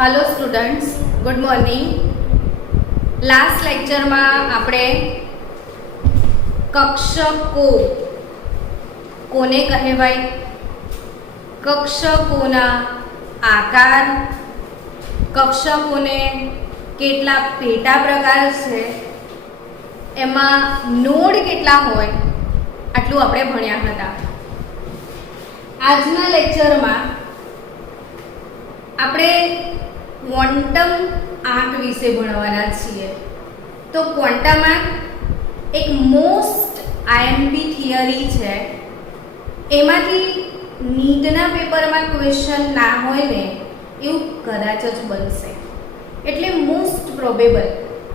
Hello students, good morning. Last lecture में આપણે કક્ષકો કોને કહેવાય, કક્ષકોના આકાર, કક્ષકોને કેટલા પેટા પ્રકાર છે, એમાં નોડ કેટલા હોય, આટલું આપણે ભણ્યા હતા। આજના લેક્ચરમાં આપણે ક્વોન્ટમ આંક વિશે ભણવાના છીએ। તો ક્વોન્ટમ આંક એક મોસ્ટ આઈએમપી થિયરી છે। એમાંથી નીટના પેપરમાં ક્વેશ્ચન ના હોય ને એવું કદાચ જ બનશે, એટલે મોસ્ટ પ્રોબેબલ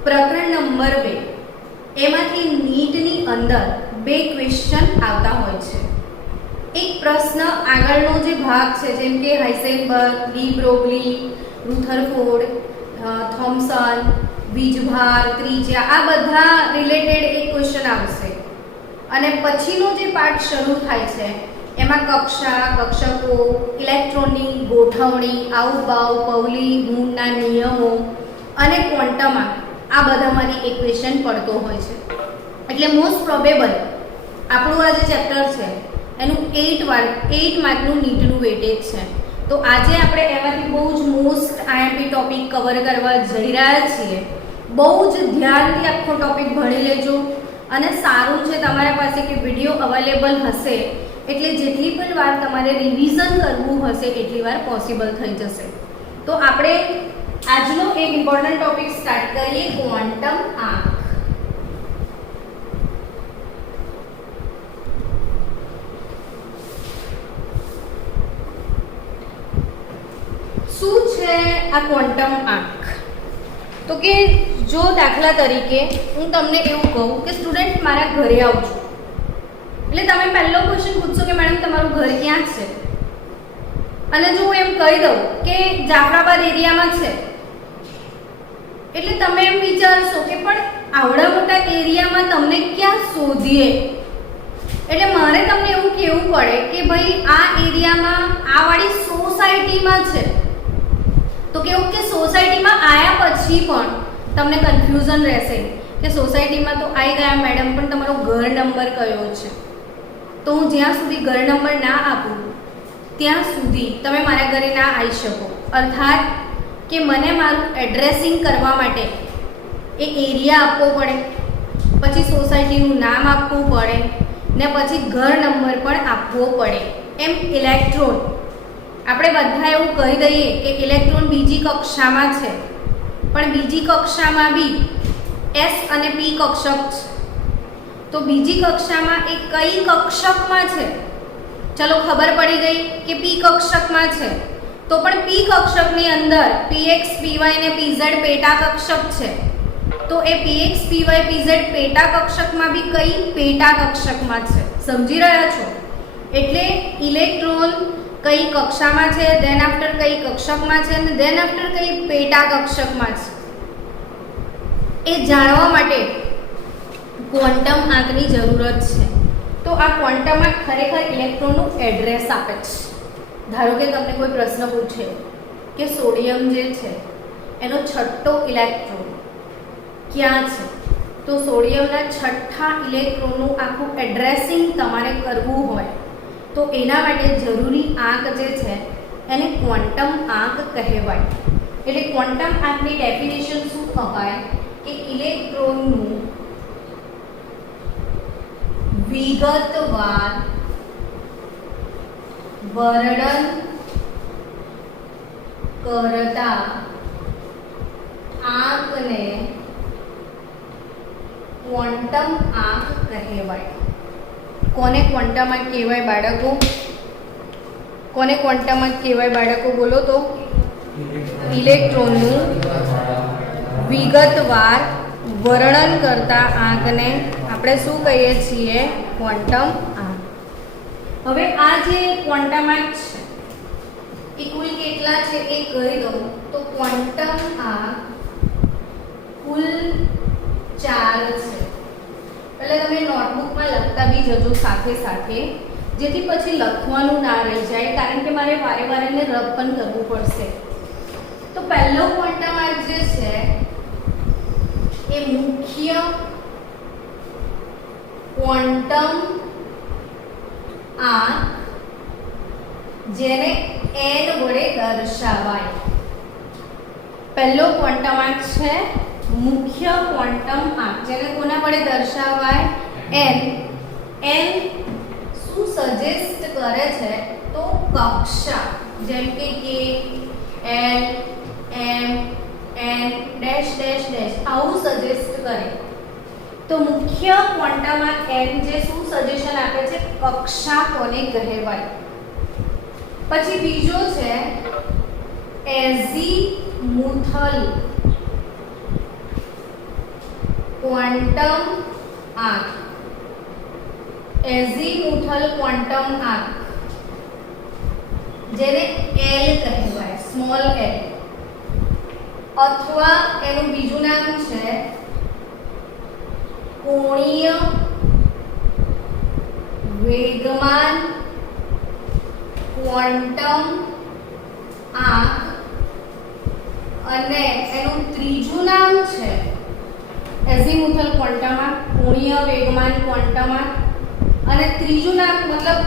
પ્રકરણ નંબર 2 એમાંથી નીટની અંદર 2 ક્વેશ્ચન આવતા હોય છે। એક પ્રશ્ન આગળનો જે ભાગ છે, જેમ કે હાઇસેનબર્ગ, ડી બ્રોગલી, રુથરફોર્ડ, થોમ્સન, વીજભાર, ત્રિજ્યા, આ બધા રિલેટેડ એક ક્વેશ્ચન આવશે। અને પછીનો જે પાર્ટ શરૂ થાય છે એમાં કક્ષા, કક્ષકો, ઇલેક્ટ્રોનની ગોઠવણી, આવભાવ, પૌલી ગુણના નિયમો અને ક્વોન્ટમ આ બધામાંથી એક ક્વેશ્ચન પડતો હોય છે। એટલે મોસ્ટ પ્રોબેબલ આપણું આ જે ચેપ્ટર છે એનું 8 માર્કનું નીટનું વેટેજ છે। તો આજે આપણે એમાંથી બહુ જ મોસ્ટ આઈએમપી ટોપિક કવર કરવા જઈ રહ્યા છીએ। બહુ જ ધ્યાનથી આખો ટોપિક ભણી લેજો। અને સારું છે તમારા પાસે કે વિડીયો અવેલેબલ હશે, એટલે જેટલી પણ વાર તમારે રિવિઝન કરવું હશે એટલી વાર પોસિબલ થઈ જશે। તો આપણે આજનો એક ઇમ્પોર્ટન્ટ ટોપિક સ્ટાર્ટ કરીએ, ક્વોન્ટમ આંક। શું છે આ ક્વોન્ટમ આંક? તો કે જો દાખલા તરીકે હું તમને એવું કહું કે સ્ટુડન્ટ મારા ઘરે આવું છું, એટલે તમે પહેલો ક્વેશ્ચન પૂછશો કે મેડમ તમારું ઘર ક્યાં છે? અને જો હું એમ કહી દઉં કે જાફરાબાદ એરિયામાં છે, એટલે તમે એમ વિચારશો કે પણ આવડા મોટા એરિયામાં તમને ક્યાં શોધીએ? એટલે મારે તમને એવું કહેવું પડે કે ભાઈ આ એરિયામાં આ વાળી સોસાયટીમાં છે। તો કેવું કે સોસાયટીમાં આવ્યા પછી પણ તમને કન્ફ્યુઝન રહેશે કે સોસાયટીમાં તો આવી ગયા મેડમ, પણ તમારો ઘર નંબર કયો છે? તો હું જ્યાં સુધી ઘર નંબર ના આપું ત્યાં સુધી તમે મારા ઘરે ના આવી શકો। અર્થાત કે મને મારું એડ્રેસિંગ કરવા માટે એ એરિયા આપવો પડે, પછી સોસાયટીનું નામ આપવું પડે ને પછી ઘર નંબર પણ આપવો પડે। એમ ઇલેક્ટ્રોન આપણે બધા એવું કહી દઈએ કે ઇલેક્ટ્રોન બીજી કક્ષામાં છે, પણ બીજી કક્ષામાં બી એસ અને પી કક્ષક છે। તો બીજી કક્ષામાં એ કઈ કક્ષકમાં છે? ચલો ખબર પડી ગઈ કે પી કક્ષકમાં છે, તો પણ પી કક્ષકની અંદર પીએક્સ, પીવાય ને પીઝેડ પેટા કક્ષક છે। તો એ પીએક્સ, પીવાય, પીઝેડ પેટા કક્ષકમાં બી કઈ પેટા કક્ષકમાં છે? સમજી રહ્યા છો? એટલે ઇલેક્ટ્રોન કઈ કક્ષામાં છે, ધેન આફ્ટર કઈ કક્ષકમાં છે અને ધેન આફ્ટર કઈ પેટા કક્ષકમાં છે, એ જાણવા માટે ક્વોન્ટમ આંકની જરૂરત છે। તો આ ક્વોન્ટમ આંક ખરેખર ઇલેક્ટ્રોનનું એડ્રેસ આપે છે। ધારો કે તમને કોઈ પ્રશ્ન પૂછે કે સોડિયમ જે છે એનો છઠ્ઠો ઇલેક્ટ્રોન ક્યાં છે, તો સોડિયમના છઠ્ઠા ઇલેક્ટ્રોનનું આખું એડ્રેસિંગ તમારે કરવું હોય તો એના માટે જરૂરી આંક જે છે એને ક્વોન્ટમ આંક કહેવાય। એટલે ક્વોન્ટમ આંકની ડેફિનેશન શું કહેવાય કે ઇલેક્ટ્રોનનું વિગતવાર વર્ણન કરતા આંકને ક્વોન્ટમ આંક કહેવાય। કોને ક્વોન્ટમ આંક કહેવાય બાળકો? કોને ક્વોન્ટમ આંક કહેવાય બાળકો? બોલો તો। ઇલેક્ટ્રોનનું વિગતવાર વર્ણન કરતા આંકને આપણે શું કહીએ છીએ? ક્વોન્ટમ આંક। હવે આ જે ક્વોન્ટમ આંક છે એ કુલ કેટલા છે એ કહી દઉં તો ક્વોન્ટમ આંક કુલ 4 છે। એટલે તમે નોટબુકમાં લખતા બી જજો સાથે સાથે, જેથી પછી લખવાનું ના રહી જાય, કારણ કે મારે વારે વારે રબ પણ કરવું પડશે। તો પહેલો ક્વોન્ટમ આંક જે છે એ મુખ્ય ક્વોન્ટમ આંક જેને n વડે દર્શાવાય. પહેલો ક્વોન્ટમ આંક છે મુખ્ય ક્વોન્ટમ આંક જેને કોના વડે દર્શાવાય? n. n શું સજેસ્ટ કરે છે? તો કક્ષા, જેમ કે k, l, m, n dash dash dash આવું સજેસ્ટ કરે. તો મુખ્ય ક્વોન્ટમ આંક n જે શું સજેશન આપે છે? કક્ષા કોને કહેવાય. પછી બીજો છે એઝીમુથલ ક્વોન્ટમ આંક. એઝીમુથલ ક્વોન્ટમ આંક જેને L કહેવાય, સ્મોલ l, અથવા એનું બીજું નામ છે કોણીય વેગમાન ક્વોન્ટમ આંક, અને એનું ત્રીજું નામ છે એઝીમુથલ ક્વોન્ટમ આંક, કોણીય વેગમાન ક્વોન્ટમ આંક, અને ત્રીજું નામ મતલબ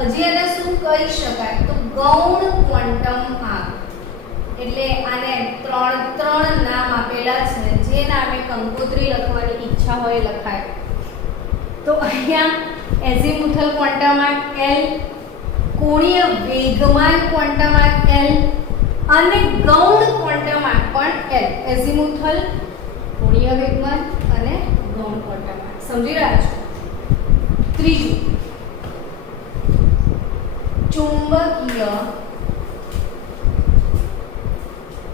હજી એને શું કહી શકાય? તો ગૌણ ક્વોન્ટમ આંક. એટલે આને ત્રણ નામ આપેલા છે, જે નામે કંકોત્રી લખવાની ઈચ્છા હોય લખાય. તો અહીંયા એઝીમુથલ ક્વોન્ટમ આંક L, કોણીય વેગમાન ક્વોન્ટમ આંક L, અને ગૌણ ક્વોન્ટમ આંક પણ L. એઝીમુથલ, કોણીય વેગમાન અને ગૌણ ક્વોન્ટમ આંક. સમજી રહ્યા છો? ત્રીજું ચુંબકીય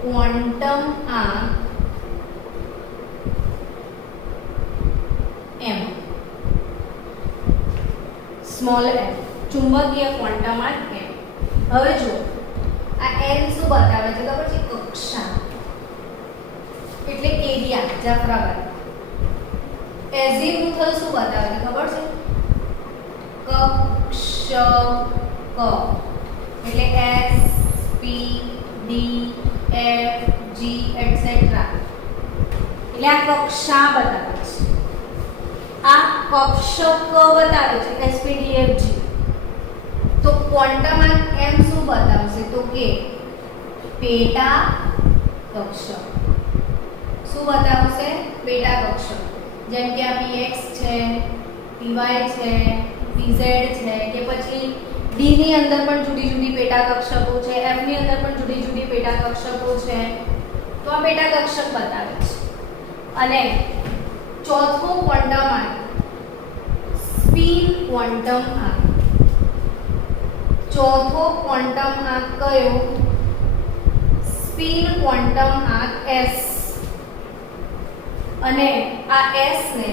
ક્વોન્ટમ આંક m, સ્મોલ m. ચુંબકીય ક્વોન્ટમ આંક m. હવે જો આ n શું બતાવે છે ખબર છે? કક્ષા, એટલે એરિયા, જાફરાબાદ. એઝીમુથલ શું બતાવે છે ખબર છે? કક્ષક, એટલે S, P, D, F, G etcetera. એટલે આ કક્ષા બતાવે છે. આ કક્ષક બતાવે છે S, P, D, F, G. તો ક્વોન્ટમ આંક m શું બતાવશે? તો કે પેટા કક્ષક. શું બતાવશે? પેટા કક્ષક. જેમ કે આ px છે, py છે, pz છે, કે પછી d ની અંદર પણ જુદી જુદી પેટા કક્ષકો છે, f ની અંદર પણ જુદી જુદી પેટા કક્ષકો છે. તો આ પેટા કક્ષક બતાવે છે. અને ચોથો ક્વોન્ટમ આંક સ્પિન ક્વોન્ટમ આંક. ચોથો ક્વોન્ટમ આંક કયો? સ્પિન ક્વોન્ટમ આંક s. અને આ s ને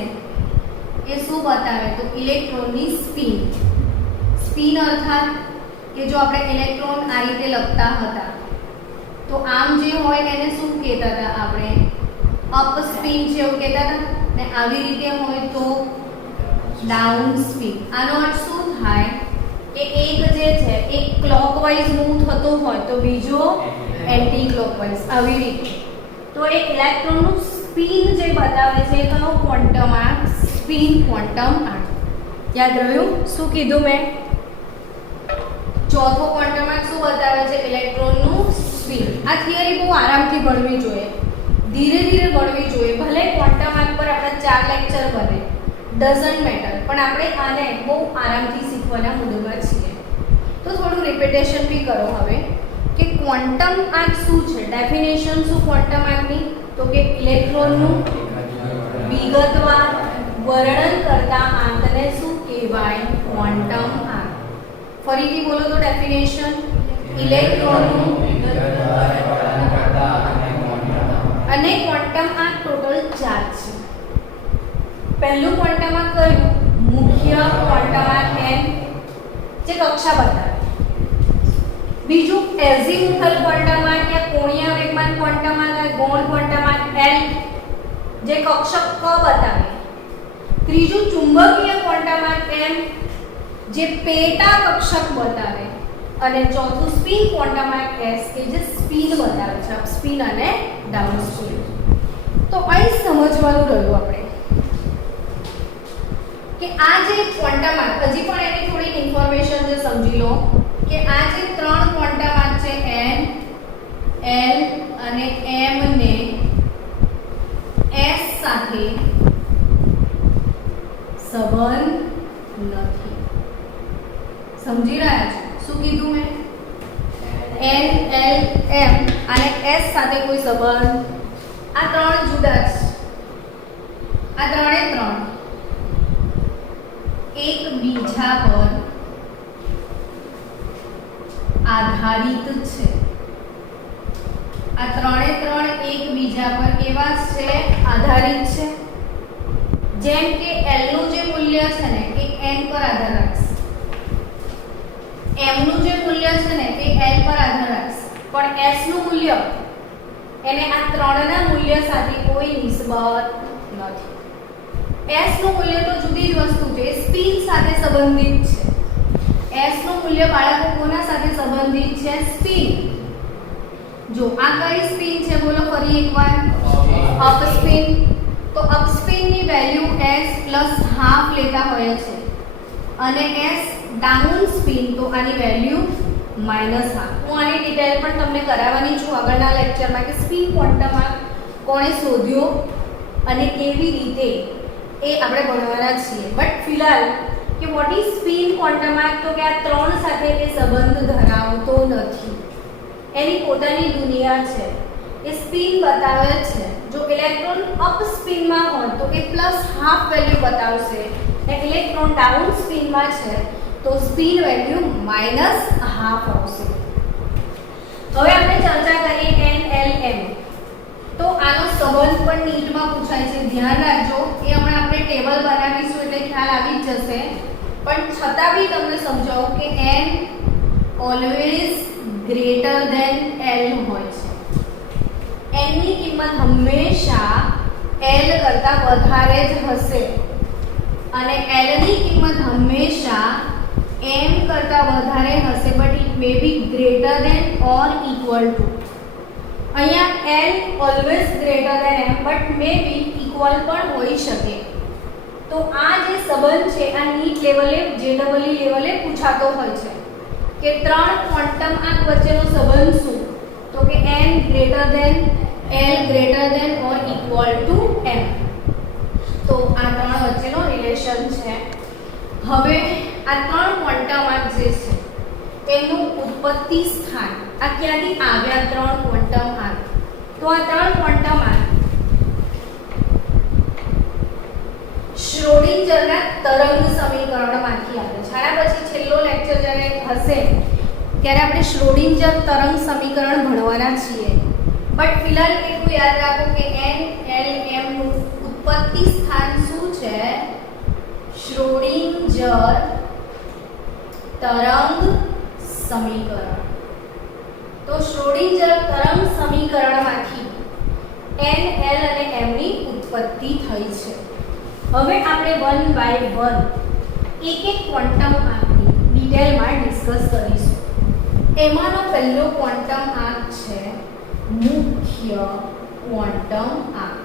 એ શું બતાવે? તો ઇલેક્ટ્રોનની સ્પિન. સ્પિન અર્થાત કે જો આપણે ઇલેક્ટ્રોન આ રીતે લખતા હતા તો આમ જે હોય એને શું કહેતા હતા આપણે? અપ સ્પિન છે એવું કહેતા હતા ને. આવી રીતે હોય તો ડાઉન સ્પિન. આનો અર્થ શું થાય કે એક જે છે એક ક્લોકવાઇઝ મૂવ થતો હોય તો બીજો એન્ટી ક્લોકવાઇઝ, આવી રીતે. તો એક ઇલેક્ટ્રોનનું સ્પિન જે બતાવે છે એ કયો ક્વોન્ટમ આંક? સ્પિન ક્વોન્ટમ આંક. યાદ રહ્યું શું કીધું મેં? ચોથો ક્વોન્ટમ આંક શું બતાવે છે? ઇલેક્ટ્રોનનું સ્પિન. આ થિયરી બહુ આરામથી ભણવી જોઈએ, ધીરે ધીરે ભણવી જોઈએ. ભલે ક્વોન્ટમ આંક પર આપણે 4 લેક્ચર બને, ડઝન્ટ મેટર, પણ આપણે આને બહુ આરામથી શીખવાના મૂડમાં છીએ. તો થોડું રિપીટેશન બી કરો હવે કે ક્વોન્ટમ આંક શું છે? ડેફિનેશન શું ક્વોન્ટમ આંકની? તો કે ઇલેક્ટ્રોનનું વિગતવાર વર્ણન કરતા આંકને શું કહેવાય? ક્વોન્ટમ આંક. ફરીથી બોલો તો ડેફિનેશન. ઇલેક્ટ્રોનનું અને ક્વોન્ટમ આંક ટોટલ 4 છે. પહેલું ક્વોન્ટમ આંક કયું? મુખ્ય ક્વોન્ટમ આંક m, જે કક્ષા બતાવે. બીજું એઝીમુથલ ક્વોન્ટમ આંક या કોણીય વેગમાન ક્વોન્ટમ આંક, ગૌણ ક્વોન્ટમ આંક L, જે કક્ષક ક બતાવે. ત્રીજું ચુંબકીય ક્વોન્ટમ આંક m, જે પેટા કક્ષક બતાવે. અને ચોથું સ્પિન ક્વોન્ટમ આર્ક s કે જે સ્પિન બતાવે છે, અપ સ્પિન અને ડાઉન સ્પિન. તો અહીં સમજવાનું રહ્યું આપણે કે આ જે ક્વોન્ટમ આર્ક, હજી પણ એની થોડી ઇન્ફોર્મેશન જે સમજી લો કે આ જે ત્રણ ક્વોન્ટમ આર્ક છે n, l અને m ને s સાથે સંબંધ નથી. સમજી રહ્યા છો શું કીધું મેં? n, l, m અને s સાથે કોઈ સંબંધ, આ ત્રણ જુદા છે. આ ત્રણે ત્રણ એકબીજા પર આધારિત છે. આ ત્રણે ત્રણ એકબીજા પર કેવા છે? આધારિત છે. જેમ કે l નું જે મૂલ્ય છે ને એ n પર આધાર રાખશે, m નું જે મૂલ્ય છે ને એ l પર આધાર રાખશે, પણ s નું મૂલ્ય એને આ ત્રણના મૂલ્ય સાથે કોઈ નિસ્બત નથી. s નું મૂલ્ય તો જુદી જ વસ્તુ છે, સ્પિન સાથે સંબંધિત છે. s નું મૂલ્ય બાળકો કોના સાથે સંબંધિત છે? સ્પિન. જો આ કઈ સ્પિન છે બોલો ફરી એકવાર? Up spin. તો અપ સ્પિન ની વેલ્યુ s +½ લેતા હોય છે અને s ડાઉન સ્પિન તો આની વેલ્યુ -½ હું આની ડિટેલ પણ તમને કરાવવાની છું આગળના લેક્ચરમાં કે સ્પિન ક્વોન્ટમ આર્ક કોણે શોધ્યો અને કેવી રીતે એ આપણે ભણવાના છીએ. બટ ફિલહાલ કે what is spin quantum arc, તો કે આ ત્રણ સાથે એ સંબંધ ધરાવતો નથી, એની પોતાની દુનિયા છે. એ સ્પિન બતાવે છે. જો ઇલેક્ટ્રોન અપ સ્પિનમાં હોય તો એ +½ વેલ્યુ બતાવશે, અને ઇલેક્ટ્રોન ડાઉન સ્પિનમાં છે તો સ્પિન વેલ્યુ -½ આવશે. હવે આપણે ચર્ચા કરીએ n, l, m. તો આનો સંબંધ પણ નીટમાં પૂછાય છે, ધ્યાન રાખજો. એ હમણાં આપણે ટેબલ બનાવીશું એટલે ખ્યાલ આવી જ જશે, પણ છતાં બી તમને સમજાવું કે n always greater than l હોય છે. n ની કિંમત હંમેશા l કરતા વધારે જ હશે અને l ની કિંમત હંમેશા m કરતા વધારે હશે, but it may be greater than or equal to. અહીંયા l always greater than m but may be equal પણ હોઈ શકે. તો આ જે સંબંધ છે આ નીટ લેવલે, JEE લેવલે પૂછાતો હોય છે કે ત્રણ ક્વોન્ટમ આર્ક વચ્ચેનો સંબંધ શું? તો કે n greater than l greater than or equal to m. તો આ ત્રણ વચ્ચેનો રિલેશન છે. હવે આ ત્રણ ક્વોન્ટમ આર્ક જે છે એનું ઉત્પત્તિ સ્થાન, આ ક્યાંથી આવ્યા ત્રણ ક્વોન્ટમ આર્ક? તો આ ત્રણ ક્વોન્ટમ આર્ક શ્રોડિંજરના તરંગ સમીકરણમાંથી આવે છે. આના પછી છેલ્લો લેક્ચર જ્યારે હશે ત્યારે આપણે શ્રોડિંજર તરંગ સમીકરણ ભણવાના છીએ. બટ ફિલહાલ એટલું યાદ રાખો કે n, l, m નું ઉત્પત્તિ સ્થાન શું છે? શ્રોડિંજર તરંગ સમીકરણ. તો શ્રોડિંજર તરંગ સમીકરણમાંથી n, l અને m ની ઉત્પત્તિ થઈ છે. હવે આપણે 1 બાય 1 એક એક ક્વોન્ટમ આર્કની ડિટેલમાં ડિસ્કસ કરીશું. એમાંનો પહેલો ક્વોન્ટમ આર્ક છે મુખ્ય ક્વોન્ટમ આર્ક.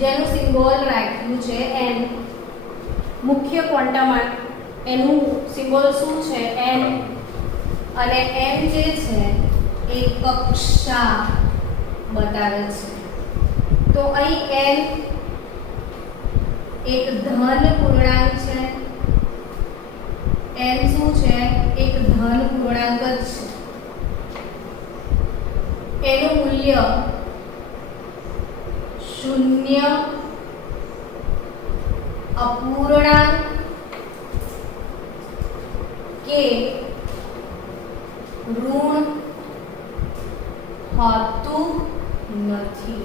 જેનું સિમ્બોલ રાખ્યું છે n. મુખ્ય ક્વોન્ટમ આર્ક એનું સિમ્બોલ શું છે? n. અને m જે છે એ કક્ષા બતાવે છે. તો અહીં n એક ધન પૂર્ણાંક છે. n શું છે? એક ધન પૂર્ણાંક જ છે. એનું મૂલ્ય 0, અપૂર્ણાંક કે ઋણ હોતું નથી.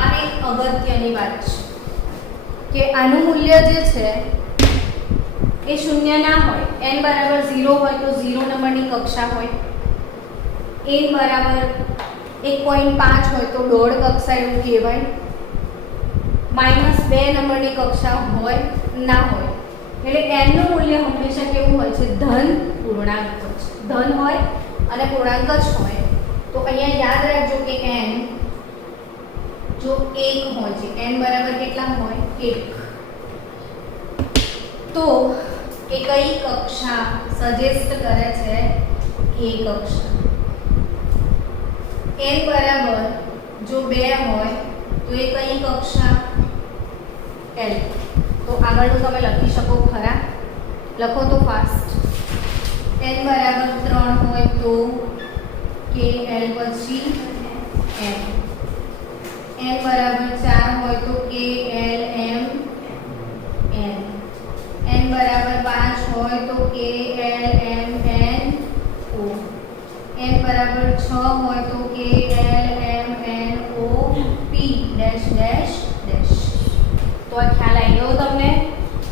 આ એક અગત્યની વાત છે કે આનું મૂલ્ય જે છે એ 0 ના હોય. n બરાબર 0 હોય તો 0 નંબરની કક્ષા હોય, n બરાબર 1.5 હોય તો દોઢ કક્ષા એવું કહેવાય, -2 નંબરની કક્ષા હોય ના હોય. એટલે n નું મૂલ્ય હંમેશા કેવું હોય છે? ધન પૂર્ણાંક હોય છે. ધન હોય અને પૂર્ણાંક જ હોય. તો અહીંયા યાદ રાખજો કે n જો 1 હોય છે, n બરાબર કેટલા હોય? 1. તો એ કઈ કક્ષા સજેસ્ટ કરે છે? કે કક્ષા. n બરાબર જો 2 હોય તો એ કઈ કક્ષા? l. તો આગળનું તમે લખી શકો ખરા? લખો તો ફાસ્ટ. n બરાબર 3 હોય તો કે l પછી m. n બરાબર 4 હોય તો કે l m n. n બરાબર 5 હોય તો કે l m n o. n બરાબર 6 હોય તો કે l m n o p dash dash dash. તો આ ખ્યાલ આવી ગયો તમને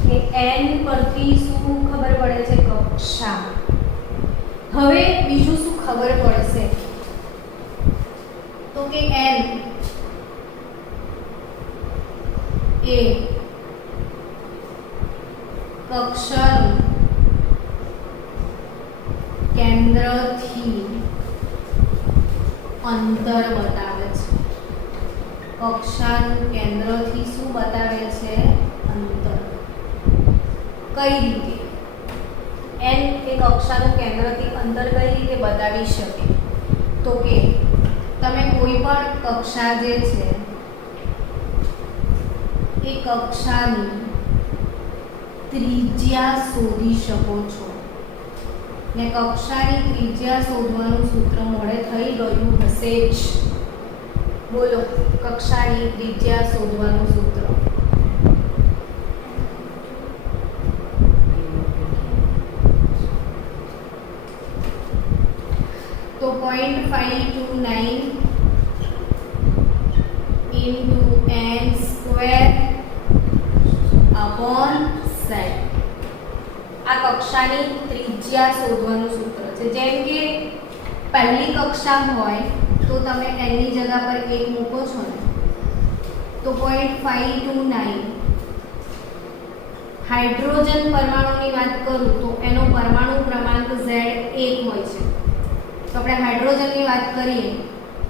કે n પરથી શું ખબર પડે છે? કક્ષા. હવે બીજું શું ખબર પડશે? તો કે n એ કક્ષાનું કેન્દ્રથી અંતર બતાવે છે. કક્ષાનું કેન્દ્રથી શું બતાવે છે? અંતર. કઈ રીતે? n એ કક્ષાનું કેન્દ્રથી અંતર કઈ રીતે બતાવી શકે? તો કે તમે કોઈ પણ કક્ષા જે છે એ કક્ષાની ત્રિજ્યા શોધી શકો છો. ને કક્ષાની ત્રિજ્યા શોધવાનું સૂત્ર મોડે થઈ ગયું હશે જ. બોલો, કક્ષાની ત્રિજ્યા શોધવાનું સૂત્ર. તો 0.529 into n square upon z. આ કક્ષાની ત્રિજ્યા શોધવાનું સૂત્ર છે. જેમ કે પહેલી કક્ષા હોય તો તમે n ની જગ્યા પર 1 મૂકો છો ને, તો 0.529. હાઇડ્રોજન પરમાણુની વાત કરું તો એનો પરમાણુ ક્રમાંક Z 1 હોય છે. તો આપણે હાઇડ્રોજનની વાત કરીએ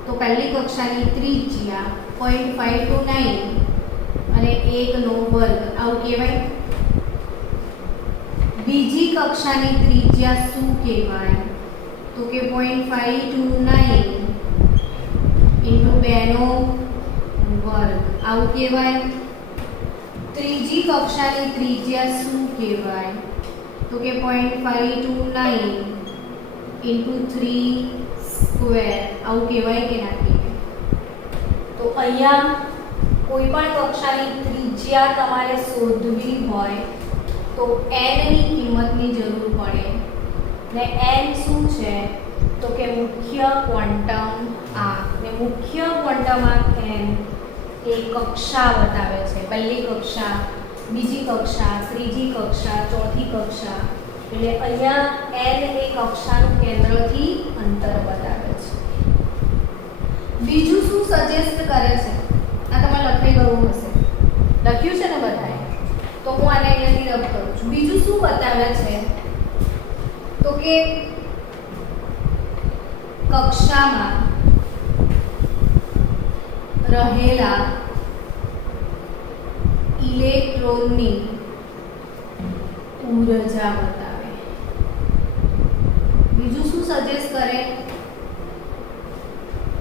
તો પહેલી કક્ષાની ત્રિજ્યા 0.529 અને 1 નો વર્ગ આવું કહેવાય. બીજી કક્ષાની ત્રિજ્યા શું કહેવાય? તો કે 0.529 into 2 નો વર્ગ આવું કહેવાય. ત્રીજી કક્ષાની ત્રિજ્યા શું કહેવાય? તો કે 0.529 into 3 સ્ક્વેર આવું કહેવાય કે ના કહેવાય? તો અહીંયા કોઈ પણ કક્ષાની ત્રિજ્યા તમારે શોધવી હોય તો n ની કિંમતની જરૂર પડે. ને n શું છે? તો કે મુખ્ય ક્વોન્ટમ આંક. ને મુખ્ય ક્વોન્ટમ આંક n એ કક્ષા બતાવે છે. પહેલી કક્ષા, બીજી કક્ષા, ત્રીજી કક્ષા, ચોથી કક્ષા. એટલે અહીંયા n એ કક્ષાનું કેન્દ્રથી અંતર બતાવે છે. બીજું શું સજેસ્ટ કરે છે? આ તમે લખી ગયું હશે, લખ્યું છે ને બધાએ? તો હું આને અહીંયાથી રબ કરું છું. બીજું શું બતાવે છે? તો કે કક્ષામાં રહેલા ઇલેક્ટ્રોનની ઊર્જા બતાવે. બીજું શું સજેસ્ટ કરે?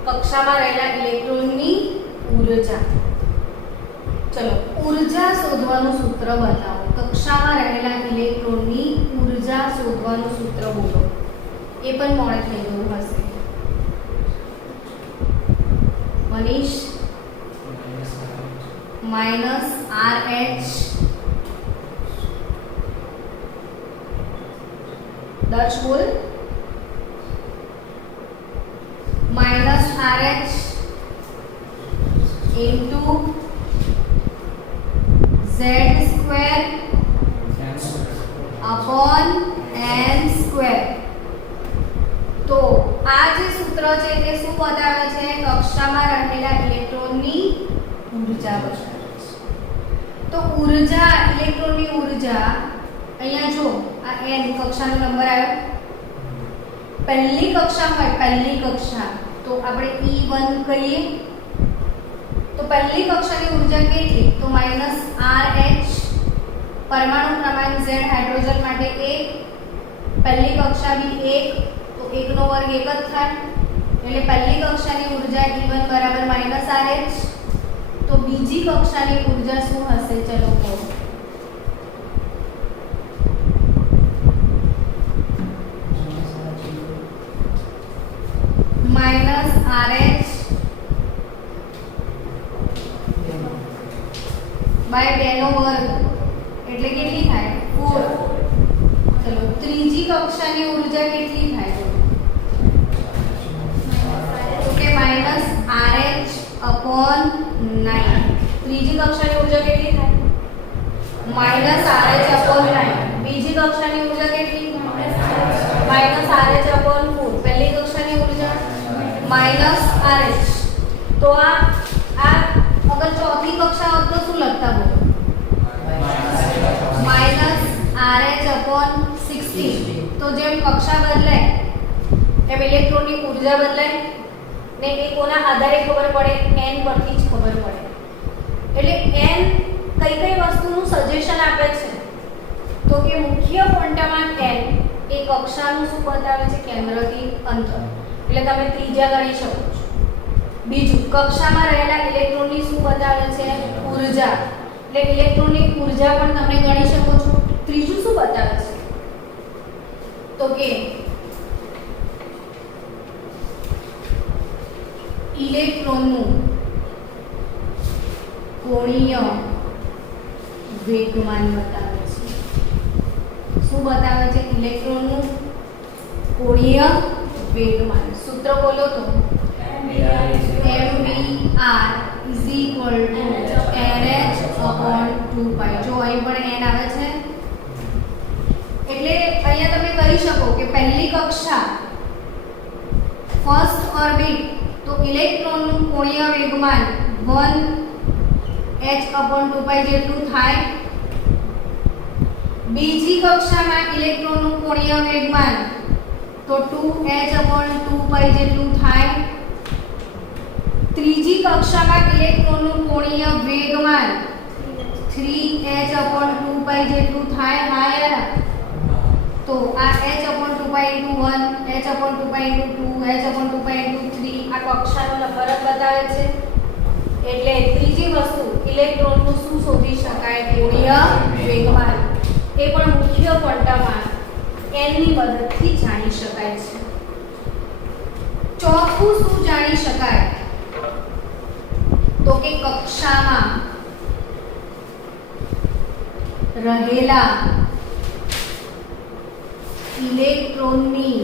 કક્ષામાં રહેલા ઇલેક્ટ્રોનની ઊર્જા. ચલો, ઊર્જા શોધવાનું સૂત્ર બતાવો. કક્ષામાં રહેલા ઇલેક્ટ્રોનની ઊર્જા શોધવાનું સૂત્ર બોલો. એ પણ મોડે થઈ ગયું હશે. મનીષ માઇનસ RH દર્શ બોલ. Minus RH into z square upon n square. તો આ જે સૂત્ર છે તે શું બતાવે છે? કક્ષામાં રહેલા ઇલેક્ટ્રોનની ઊર્જા બતાવે છે. તો ઊર્જા, ઇલેક્ટ્રોનની ઊર્જા અહીંયા જો આ n કક્ષાનો નંબર આવ્યો, પહેલી કક્ષા હોય પહેલી કક્ષા તો આપણે E1 કહીએ, તો પહેલી કક્ષાની ઉર્જા કેટલી? તો -RH, પરમાણુ ક્રમાંક Z હાઇડ્રોજન માટે 1, પહેલી કક્ષા બી 1, તો 1 નો વર્ગ 1 જ થાય, એટલે પહેલી કક્ષાની ઉર્જા E1 બરાબર -RH. તો બીજી કક્ષાની ઉર્જા શું હશે? ચલો કહો. -RH બાય 2 નો વર્ગ એટલે કેટલી થાય? 4. ચલો ત્રીજી કક્ષાની ઉર્જા કેટલી થાય? તો કે -RH/9. ત્રીજી કક્ષાની ઉર્જા કેટલી થાય? -RH/9. બીજી કક્ષાની ઉર્જા કેટલી? -RH/4. પહેલી કક્ષાની ઉર્જા -RH. તો આ અગર ચોથી કક્ષા હોત તો શું લખતા? બોલો. -RH/16. તો જેમ કક્ષા બદલાય એમ ઇલેક્ટ્રોનની ઉર્જા બદલાય ને એ કોના આધારે ખબર પડે? n પરથી જ ખબર પડે. એટલે n કઈ વસ્તુનું સજેશન આપે છે? તો કે મુખ્ય ક્વોન્ટમ n એ કક્ષાનું શું બતાવે છે? કેન્દ્રથી અંતર. એટલે તમે ત્રિજ્યા ગણી શકો છો. બીજું, કક્ષામાં રહેલા ઇલેક્ટ્રોનની શું બતાવે છે? ઉર્જા. એટલે ઇલેક્ટ્રોનની ઉર્જા પણ તમે ગણી શકો છો. ત્રીજું શું બતાવે છે? તો કે ઇલેક્ટ્રોનનું કોણીય વેગમાન બતાવે છે. શું બતાવે છે? ઇલેક્ટ્રોનનું કોણીય વેગમાન. સૂત્ર બોલો તો. mvr is equal to NH/2π. જો અહીં પણ n આવે છે એટલે અહીંયા તમે કરી શકો કે પહેલી કક્ષા ફર્સ્ટ ઓર્બિટ તો ઇલેક્ટ્રોનનું કોણીય વેગમાન 1h/2π જેટલું થાય. બીજી કક્ષામાં ઇલેક્ટ્રોનનું કોણીય વેગમાન તો 2h/2π જેટલું થાય. ત્રીજી કક્ષામાં ઇલેક્ટ્રોનનું કોણીય વેગમાન 3h/2π જેટલું થાય. હા યાર, તો આ h/2π * 1, h/2π * 2, h/2π * 3 આ કક્ષાનો નંબર જ બતાવે છે. એટલે ત્રીજી વસ્તુ ઇલેક્ટ્રોનનું શું શોધી શકાય? કોણીય વેગમાન. એ પણ મુખ્ય ક્વોન્ટમ n ની મદદથી જાણી શકાય છે. ચોથું શું જાણી શકાય? તો કે કક્ષામાં રહેલા ઇલેક્ટ્રોનની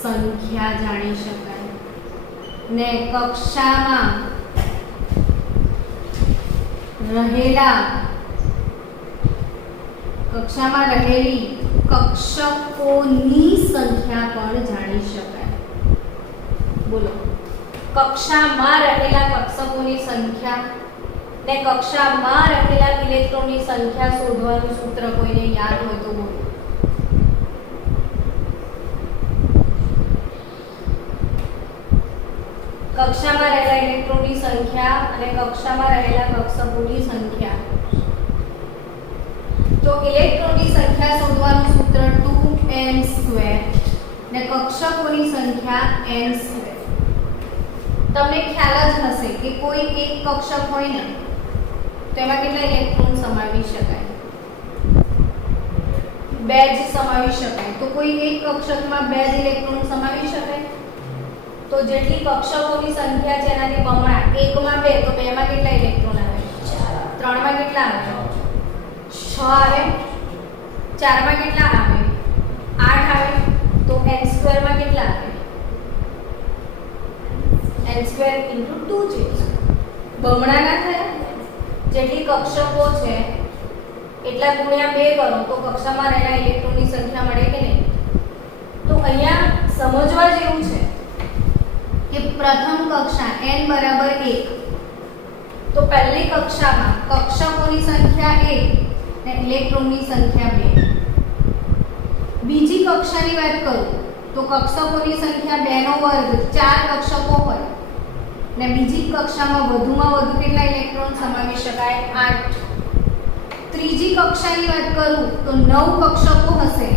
સંખ્યા જાણી શકાય ને કક્ષામાં રહેલી કક્ષકોની સંખ્યા પણ જાણી શકાય. બોલો. કક્ષામાં રહેલા કક્ષકોની સંખ્યા ને કક્ષામાં રહેલા ઇલેક્ટ્રોનની સંખ્યા શોધવાનું સૂત્ર કોઈને યાદ હોય તો બોલો. કક્ષામાં રહેલા ઇલેક્ટ્રોનની સંખ્યા અને કક્ષામાં રહેલા કક્ષકોની સંખ્યા. તો ઇલેક્ટ્રોનની સંખ્યા શોધવાનું સૂત્ર 2n² ને કક્ષકોની સંખ્યા n². તમને ખ્યાલ જ હશે કે કોઈ એક કક્ષક હોય ને તો એમાં કેટલા ઇલેક્ટ્રોન સમાવી શકાય? 2 જ સમાવી શકાય. તો કોઈ એક કક્ષકમાં 2 જ ઇલેક્ટ્રોન સમાવી શકાય. તો જેટલી કક્ષકોની સંખ્યા છે એનાથી બમણા. 1 માં 2 તો 2 માં કેટલા ઇલેક્ટ્રોન આવે? 3 માં કેટલા આવે? 6 આવે. 4 માં કેટલા આવે? 8 આવે. તો n² માં કેટલા આવે? n² * 2 છે. બમણા ના થયા? જેટલી કક્ષકો છે એટલા ગુણ્યા 2 કરો તો કક્ષામાં રહેલા ઇલેક્ટ્રોનની સંખ્યા મળે કે નહીં? તો અહીંયા સમજવા જેવું છે કે પ્રથમ કક્ષા n = 1 તો પહેલી કક્ષામાં કક્ષકોની સંખ્યા 1 ને ઇલેક્ટ્રોનની સંખ્યા 2. કક્ષાની વાત કરું તો કક્ષકોની સંખ્યા 2 નો વર્ગ 4 કક્ષકો હોય ને બીજી કક્ષામાં વધુમાં વધુ કેટલા ઇલેક્ટ્રોન સમાવી શકાય 8. ત્રીજી કક્ષાની વાત કરું તો 9 કક્ષકો હશે.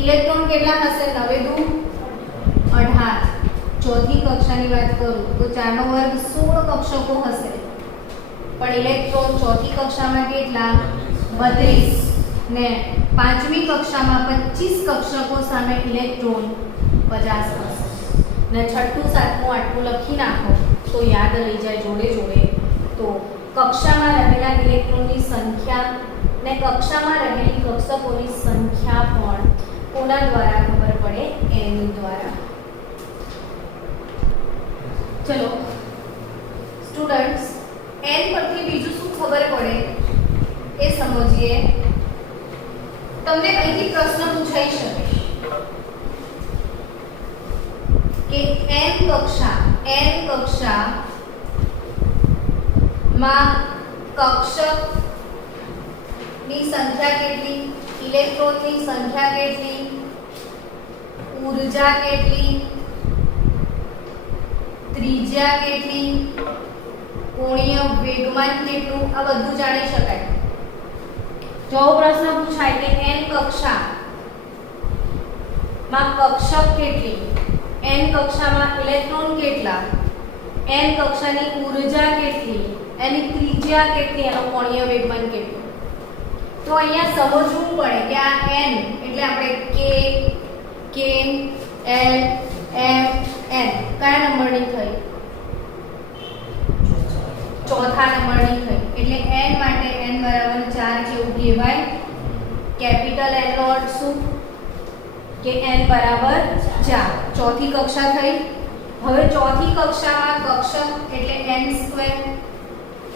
ઇલેક્ટ્રોન કેટલા હશે? 9 દુ 18. ચોથી કક્ષાની વાત કરું તો 4 નો વર્ગ 16 કક્ષકો હશે પણ ઇલેક્ટ્રોન ચોથી કક્ષામાં કેટલા? 32 ને પાંચમી કક્ષામાં 25 કક્ષકો સામે ઇલેક્ટ્રોન 50 હશે. ને છઠ્ઠું સાતમું આઠમું લખી નાખો તો યાદ રહી જાય જોડે જોડે. તો કક્ષામાં રહેલા ઇલેક્ટ્રોનની સંખ્યા ને કક્ષામાં રહેલી કક્ષકોની સંખ્યા પણ કોના દ્વારા ખબર પડે? n દ્વારા. ચલો સ્ટુડન્ટ્સ, n પરથી બીજું શું ખબર પડે એ સમજીએ. તમને અહીંથી પ્રશ્ન પૂછાઈ શકે કે n કક્ષા માં કક્ષકની સંખ્યા કેટલી, ઇલેક્ટ્રોનની સંખ્યા કેટલી, ઊર્જા કેટલી, ત્રિજ્યા કેટલી, કોણીય વેગમાન કેટલું, આ બધું જાણી શકાય. જો પ્રશ્ન પૂછાય કે n કક્ષામાં કક્ષક કેટલી, n કક્ષામાં ઇલેક્ટ્રોન કેટલા, n કક્ષાની ઊર્જા કેટલી, એની ત્રિજ્યા કેટલી, એનો કોણીય વેગમાન કેટલું, તો અહીંયા સમજવું પડે કે આ n એટલે આપણે k, l, m, n કયા નંબરની થઈ? ચોથા નંબરની થઈ. એટલે n માટે n બરાબર 4 કેવું કહેવાય? કેપિટલ N નો અર્થ શું? કે n બરાબર 4. ચોથી કક્ષા થઈ. હવે ચોથી કક્ષામાં કક્ષક એટલે n²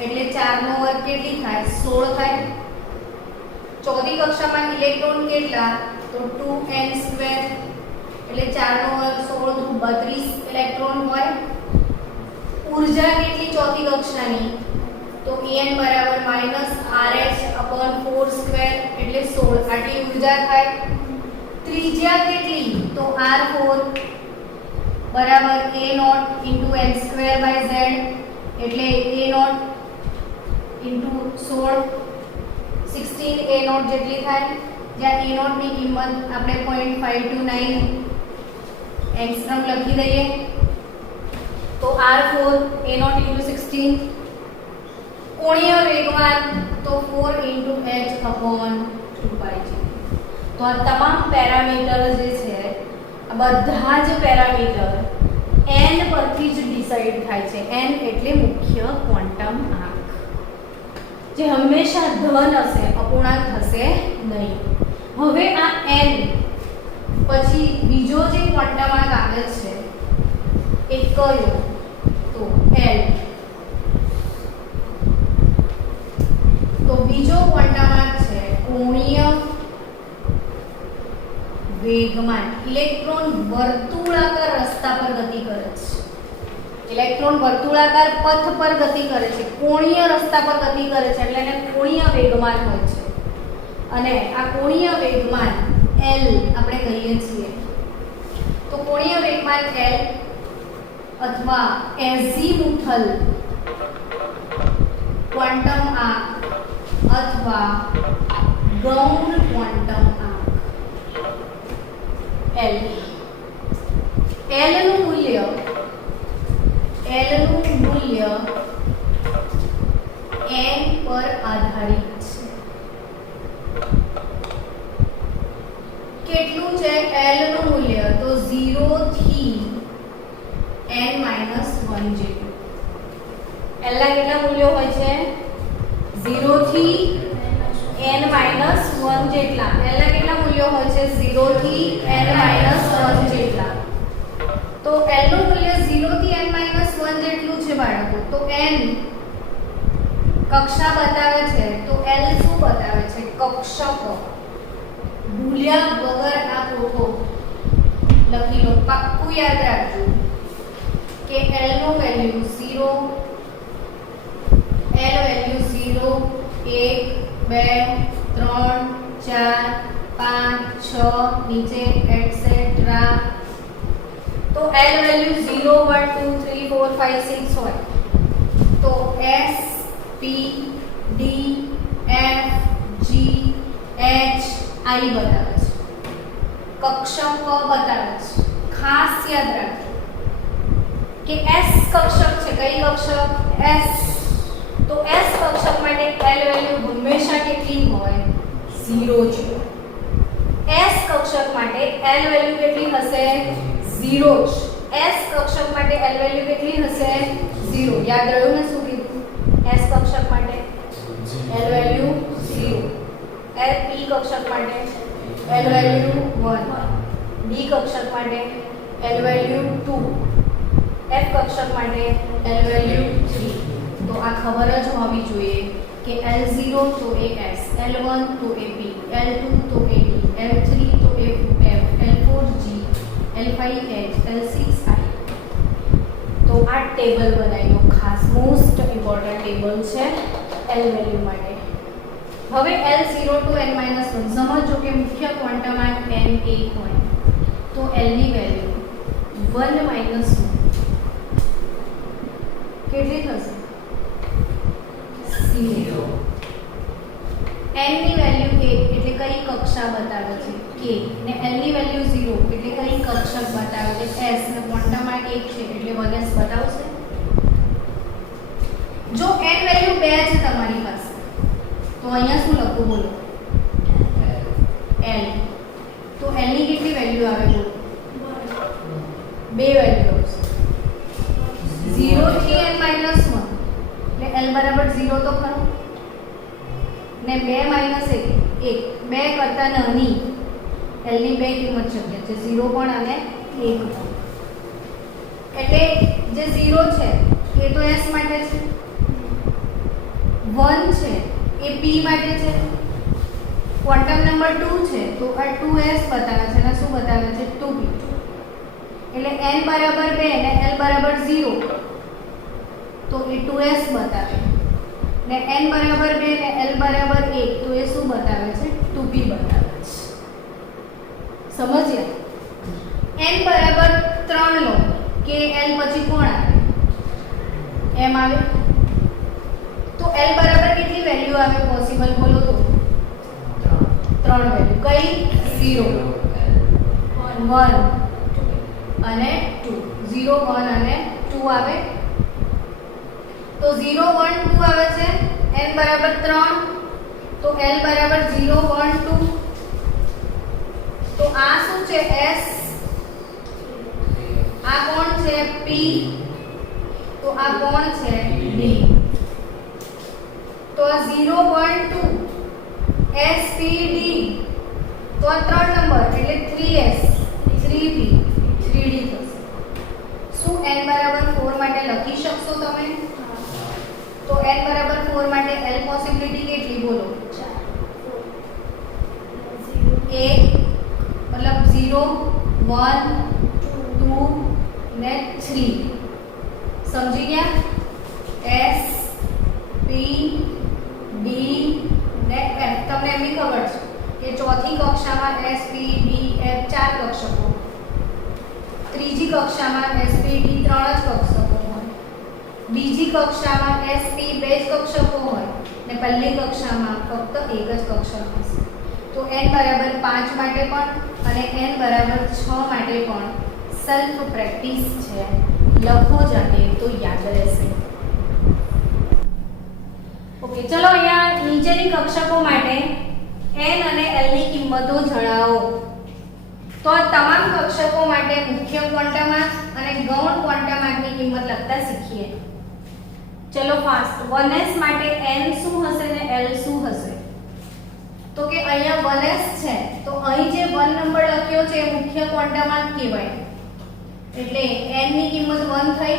એટલે 4 નો વર્ગ કેટલી થાય? 16 થાય. ચોથી કક્ષામાં ઇલેક્ટ્રોન કેટલા? તો 2n² એટલે 4 નો વર્ગ 16 દુ 32 ઇલેક્ટ્રોન હોય. ઊર્જા કેટલી ચોથી કક્ષાની? તો En બરાબર -RH/4² એટલે 16 આટલી ઊર્જા થાય. ત્રિજ્યા કેટલી? તો R4 બરાબર A0 n²/z એટલે A0 * 16 A0 જેટલી થાય. જ્યાં A0 ની કિંમત આપણે 0.529 એંગસ્ટ્રોમ લખી દઈએ તો R4 A0 * 16. કોણીય વેગમાન તો 4 × h/2π છે. તો આ તમામ પેરામીટર જે છે આ બધા જ પેરામીટર n પરથી જ ડિસાઈડ થાય છે. n એટલે મુખ્ય ક્વોન્ટમ આંક જે હંમેશા ધન હશે, અપૂર્ણાંક હશે નહીં. હવે આ n પછી બીજો જે ક્વોન્ટમ આંક આવે છે એ કયો? તો l. તો બીજો ક્વોન્ટમ આંક છે કોણીય વેગમાન. ઇલેક્ટ્રોન વર્તુળાકાર રસ્તા પર ગતિ કરે છે. ઇલેક્ટ્રોન વર્તુળાકાર પથ પર ગતિ કરે છે, કોણીય રસ્તા પર ગતિ કરે છે એટલે એને કોણીય વેગમાન હોય છે. અને આ કોણીય વેગમાન l આપણે કહીએ છીએ. તો કોણીય વેગમાન l અથવા એઝીમુથલ ક્વોન્ટમ આંક અથવા ગૌણ ક્વોન્ટમ આંક l. l નું મૂલ્ય n પર આધારિત છે. કેટલું છે l નું મૂલ્ય? તો 0 થી n - 1 જેટલું. l ના કેટલા મૂલ્યો હોય છે? 0 થી n - 1 જેટલા. l ના કેટલા મૂલ્યો હોય છે? 0 થી n - 1 જેટલા. તો l નું મૂલ્ય 0 થી n - 1 જેટલું છે બાળકો. તો n કક્ષા બતાવે છે તો l શું બતાવે છે? કક્ષક. ભૂલ્યા વગર આ કોઠો લખી લો, પાક્કું યાદ રાખજો કે l નું વેલ્યુ 0, l વેલ્યુ 0, 1, 2, 3, 4, 5 6 નીચે એટસેટ્રા. તો L વેલ્યુ 0 1 2 3 4 5 6 હોય તો S P D F G H I બતાવે છે. કક્ષક ક બતાવે છે. ખાસ યાદ રાખજો કે S કક્ષક છે. કઈ કક્ષક? S. તો S કક્ષક માટે L વેલ્યુ હંમેશા કેટલી હોય? 0 છે. S કક્ષક માટે L વેલ્યુ કેટલી હશે? 0 જ. S કક્ષક માટે L વેલ્યુ કેટલી હશે? 0. યાદ રહ્યું ને શું કીધું? S કક્ષક માટે L વેલ્યુ 0. L P કક્ષક માટે L વેલ્યુ 1. D કક્ષક માટે L વેલ્યુ 2. F કક્ષક માટે L વેલ્યુ 3. તો આ ખબર જ હોવી જોઈએ કે L0 તો એ S, L1 તો એ P, L2 તો એ D, L3 તો એ F, L4 G, L5 H, L6 I. તો આ ટેબલ બનાવી લો. ખાસ મોસ્ટ ઇમ્પોર્ટન્ટ ટેબલ છે L વેલ્યુ માટે. હવે L0 to n-1 સમજો કે મુખ્ય ક્વોન્ટમમાં n 1 હોય તો L ની વેલ્યુ 1 - 2 કેટલી થશે? 0. n ની વેલ્યુ 1 એટલે કઈ કક્ષા બતાવે છે? K. ને L ની વેલ્યુ 0 એટલે કઈ કક્ષક બતાવે છે? S. ને ક્વોન્ટમમાં 1 છે એટલે 1s બતાવશે. જો n વેલ્યુ 2 છે તમારી પાસે તો અહીંયા શું લખું બોલો? L. તો L ની કેટલી વેલ્યુ આવે બોલો? 2 વેલ્યુ આવશે. 0 થી n - 1 એટલે L બરાબર 0 તો ખરો ને 2 - 1 2 કરતા નાની L ની 2 કિંમત શક્ય છે, 0 પણ અને 1 પણ. એટલે જે 0 છે એ તો S માટે છે, 1 છે એ P માટે છે, ક્વોન્ટમ નંબર 2 છે તો આ 2s બતાવે છે અને શું બતાવે છે? 2p. એટલે n બરાબર 2 ને L બરાબર 0 તો એ 2s બતાવે ને n બરાબર 2 ને L બરાબર 1 તો એ શું બતાવે છે? 2p બતાવે છે. સમજ્યા? n બરાબર 3 લો કે L પછી કોણ આવે? m આવે. તો L બરાબર કેટલી વેલ્યુ આવે પોસિબલ બોલો તો? 3 વેલ્યુ. કઈ? 0 1 અને 2. 0 1 અને 2 આવે. તો 0 1 2 આવે છે. n બરાબર 3 તો L બરાબર 0 1 2. તો આ શું છે? S. આ કોણ છે? P. તો આ કોણ છે? D. તો આ 0 1 2 S P D. તો આ 3 નંબર એટલે 3S 3P 3D થશે. શું n બરાબર 4 માટે લખી શકશો તમે? તો n બરાબર 4 માટે L પોસિબિલિટી કેટલી બોલો? 1 મતલબ 0 1 2 ને 3. સમજી ગયા? S P D ને F. તમને એમ બી ખબર છે કે ચોથી કક્ષામાં S P D F 4 કક્ષકો, ત્રીજી કક્ષામાં S P D 3 જ કક્ષકો હોય, બીજી કક્ષામાં S P 2 જ કક્ષકો હોય ને પહેલી કક્ષામાં ફક્ત 1 જ કક્ષક હશે. તો n બરાબર 5 માટે પણ અને n બરાબર 6 માટે પણ સેલ્ફ પ્રેક્ટિસ છે. લખો જાતે તો યાદ રહેશે. ઓકે, ચલો અહીંયા નીચેની કક્ષકો માટે n અને l ની કિંમતો જણાવો. તો આ તમામ કક્ષકો માટે મુખ્ય ક્વોન્ટમાર્ક અને ગૌણ ક્વોન્ટમાર્કની કિંમત લખતા શીખીએ. ચલો ફાસ્ટ. 1s માટે n શું હશે ને l શું હશે? તો કે અહીંયા 1s છે તો અહીં જે 1 નંબર લખ્યો છે એ મુખ્ય ક્વોન્ટમાર્ક કહેવાય. એટલે n ની કિંમત 1 થઈ.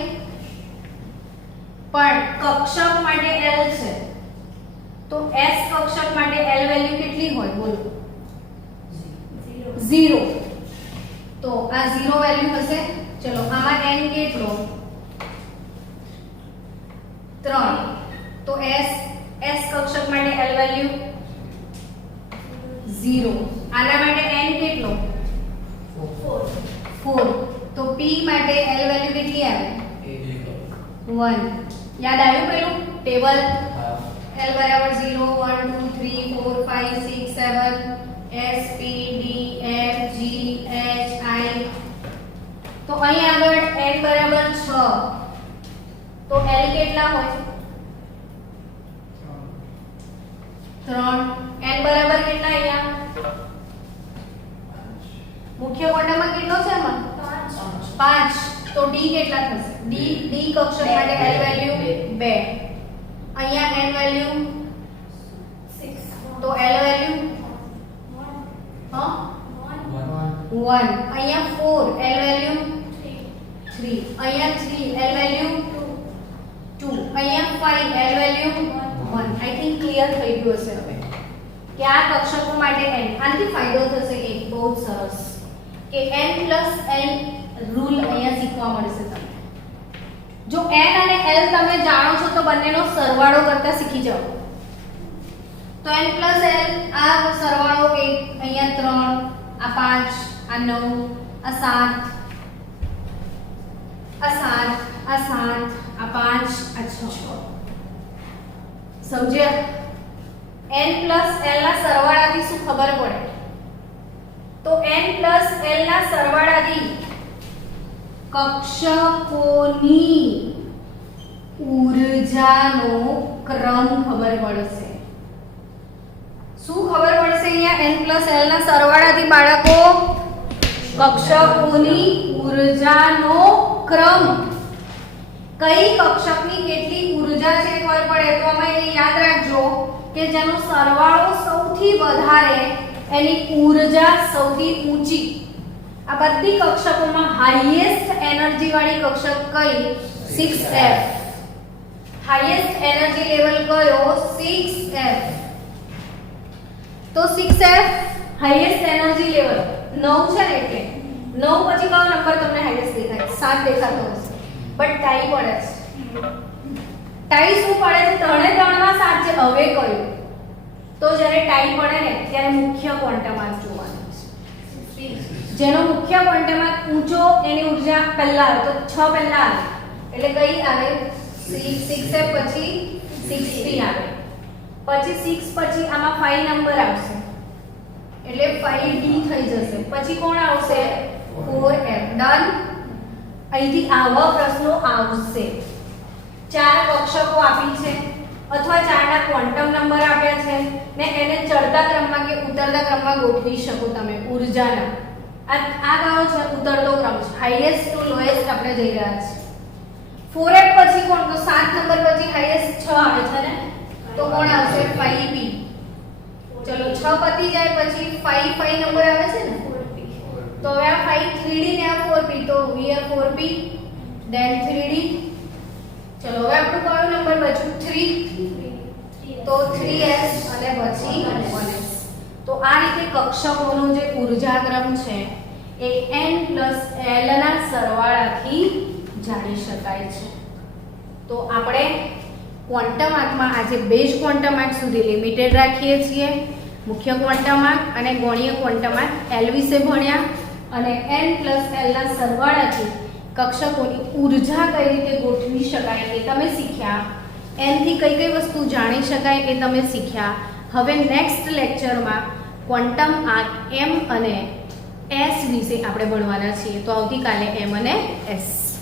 પણ કક્ષક માટે l છે તો s કક્ષક માટે l વેલ્યુ કેટલી હોય બોલો? 0. તો આ 0 વેલ્યુ હશે. ચલો આમાં n કેટલો? 3. તો s કક્ષક માટે l વેલ્યુ 0. આના માટે n કેટલો 4 તો p માટે l વેલ્યુ કેટલી આવે 1 યાદ આવ્યું પેલું ટેબલ l બરાબર 0 1 2 3 4 5 6 7 S P D F G H I તો અહીં આગળ n બરાબર 6 તો l કેટલા હોય 3 n બરાબર કેટલા અહીંયા મુખ્ય ક્વોન્ટમમાં કેટલો છે એમાં 5 તો d કેટલા થશે d કક્ષક માટે l વેલ્યુ 2 અહીંયા n વેલ્યુ 6 તો l વેલ્યુ 1 અહીંયા 4 l વેલ્યુ 3 અહીંયા 3 l વેલ્યુ 2 અહીંયા 5 l value 1 I think clear થઈ ગયું હશે હવે કે આ કક્ષકો માટે n આનાથી ફાયદો થશે એક બહુ જ સરસ કે n l રૂલ અહીંયા શીખવા મળશે તમને જો n અને l તમે જાણો છો તો બંનેનો સરવાળો કરતા શીખી જાઓ તો n l આ સરવાળો 1 અહીંયા 3 આ 5 આ 9 આ 7 આ 7 આ 7 આ 5 આ 6 સમજ્યા n l ના સરવાળાથી શું ખબર પડે તો n l ના સરવાળાથી કક્ષકોની ઊર્જાનો ક્રમ ખબર પડશે શું ખબર પડશે અહીંયા n l ના સરવાળાથી બાળકો કક્ષકોની ઊર્જાનો ક્રમ કઈ કક્ષકની કેટલી ઊર્જા છે ખબર પડે તો અમે યાદ રાખજો કે જેનો સરવાળો સૌથી વધારે એની ઊર્જા સૌથી ઊંચી આ બધી કક્ષકોમાં હાઈએસ્ટ એનર્જી વાળી કક્ષક કઈ 6f હાઈએસ્ટ એનર્જી લેવલ કયો 6f તો 6f હાઈએસ્ટ એનર્જી લેવલ 9 છે ને એટલે 9 પછી કયો નંબર તમને હાઈએસ્ટ દેખાય 7 દેખાતો હશે બટ ટાઈ પડે છે ટાઈ શું પડે છે ત્રણે ત્રણમાં 7 છે હવે કયું તો જ્યારે ટાઈ પડે ને ત્યારે મુખ્ય ક્વોન્ટમ જોવાનું છે જેનો મુખ્ય ક્વોન્ટમ ઊંચો એની ઊર્જા પહેલા આવે તો 6 પહેલા આવે એટલે કઈ આવે 6f પછી 6p આવે પછી 6 પછી આમાં 5 નંબર આવશે એટલે 5d થઈ જશે પછી કોણ આવશે 4f ડન અહીંથી આવા પ્રશ્નો આવશે ચાર કક્ષકો આપી છે અથવા ચારના ક્વોન્ટમ નંબર આપ્યા છે ને એને ચડતા ક્રમમાં કે ઉતરતા ક્રમમાં ગોઠવી શકો તમે ઊર્જાના આ કયો છે ઉતરતો ક્રમ છે હાઈએસ્ટ ટુ લોએસ્ટ આપણે જઈ રહ્યા છીએ 4f પછી કોણ તો 7 નંબર પછી હાઈએસ્ટ 6 આવે છે ને તો કોણ આવશે 5p ચલો 6 પતી જાય પછી 5 નંબર આવે છે ને તો હવે આ 5 3d ને આ 4p તો here 4p then 3d ચલો હવે આપણું કયો નંબર બચ્યું 3 તો 3s અને પછી 1s તો આ રીતે કક્ષકોનો જે ઊર્જાક્રમ છે એ n l ના સરવાળાથી જાણી શકાય છે તો આપણે ક્વોન્ટમ આંકમાં આજે બેઝ ક્વોન્ટમ આંક સુધી લિમિટેડ રાખીએ છીએ મુખ્ય ક્વોન્ટમ આંક અને ગૌણીય ક્વોન્ટમ આંક l વિશે ભણ્યા અને n l ના સરવાળાથી કક્ષકોની ઊર્જા કઈ રીતે ગોઠવી શકાય એ તમે શીખ્યા n થી કઈ કઈ વસ્તુ જાણી શકાય એ તમે શીખ્યા હવે નેક્સ્ટ લેક્ચરમાં ક્વોન્ટમ આંક m અને s વિશે આપણે ભણવાના છીએ તો આવતીકાલે m અને s